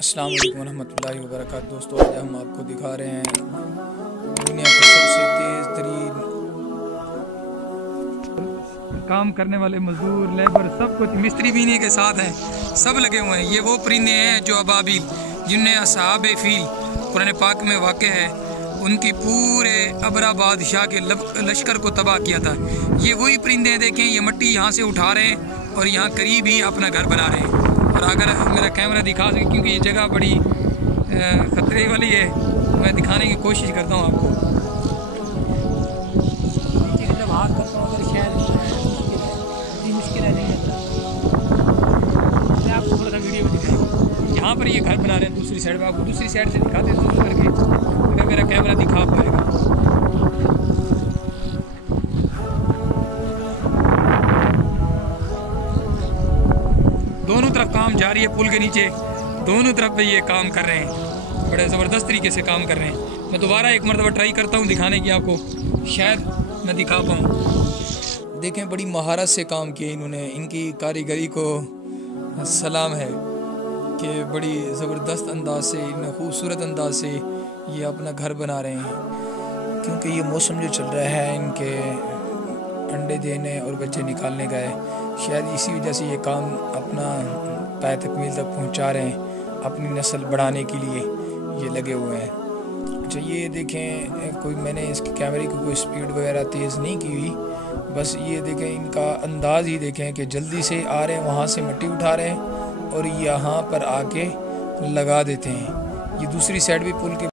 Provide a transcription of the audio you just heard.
अस्सलाम वालेकुम रहमतुल्लाहि व बरकातहू। दोस्तों, आज हम आपको दिखा रहे हैं दुनिया का सबसे तेज़ तरीन काम करने वाले मजदूर, लेबर, सब कुछ मिस्त्री भी इन्हीं के साथ हैं, सब लगे हुए हैं। ये वो परिंदे हैं जो अबाबिल, जिनने असहाबे फील कुरान पाक में वाक़ है, उनकी पूरे अबरा बादशाह के लश्कर को तबाह किया था। ये वही परिंदे हैं, देखें, ये मिट्टी यहाँ से उठा रहे हैं और यहाँ करीब ही अपना घर बना रहे हैं। और अगर मेरा कैमरा दिखा सके, क्योंकि ये जगह बड़ी ख़तरे वाली है, मैं दिखाने की कोशिश करता हूँ आपको। जब हाथ करता हूँ अगर शायद मुश्किल है, नहीं मैं आपको थोड़ा सा वीडियो में दिखाऊँ। यहाँ पर ये घर बना रहे हैं, दूसरी साइड में आपको दूसरी साइड से दिखाते हैं जूम करके, अगर मेरा कैमरा दिखा पाएगा। दोनों तरफ काम जारी है, पुल के नीचे दोनों तरफ पे ये काम कर रहे हैं, बड़े ज़बरदस्त तरीके से काम कर रहे हैं। मैं दोबारा एक मरतबा ट्राई करता हूँ दिखाने की, आपको शायद मैं दिखा पाऊँ। देखें, बड़ी महारत से काम किए इन्होंने, इनकी कारीगरी को सलाम है कि बड़ी ज़बरदस्त अंदाज से, इन्हें खूबसूरत अंदाज से ये अपना घर बना रहे हैं। क्योंकि ये मौसम जो चल रहा है इनके अंडे देने और बच्चे निकालने का है, शायद इसी वजह से ये काम अपना पाए तकमील तक पहुंचा रहे हैं, अपनी नस्ल बढ़ाने के लिए ये लगे हुए हैं। अच्छा, ये देखें, कोई मैंने इसके कैमरे की कोई स्पीड वगैरह तेज़ नहीं की हुई, बस ये देखें इनका अंदाज़ ही देखें कि जल्दी से आ रहे हैं, वहाँ से मिट्टी उठा रहे हैं और यहाँ पर आके लगा देते हैं। ये दूसरी साइड भी पुल के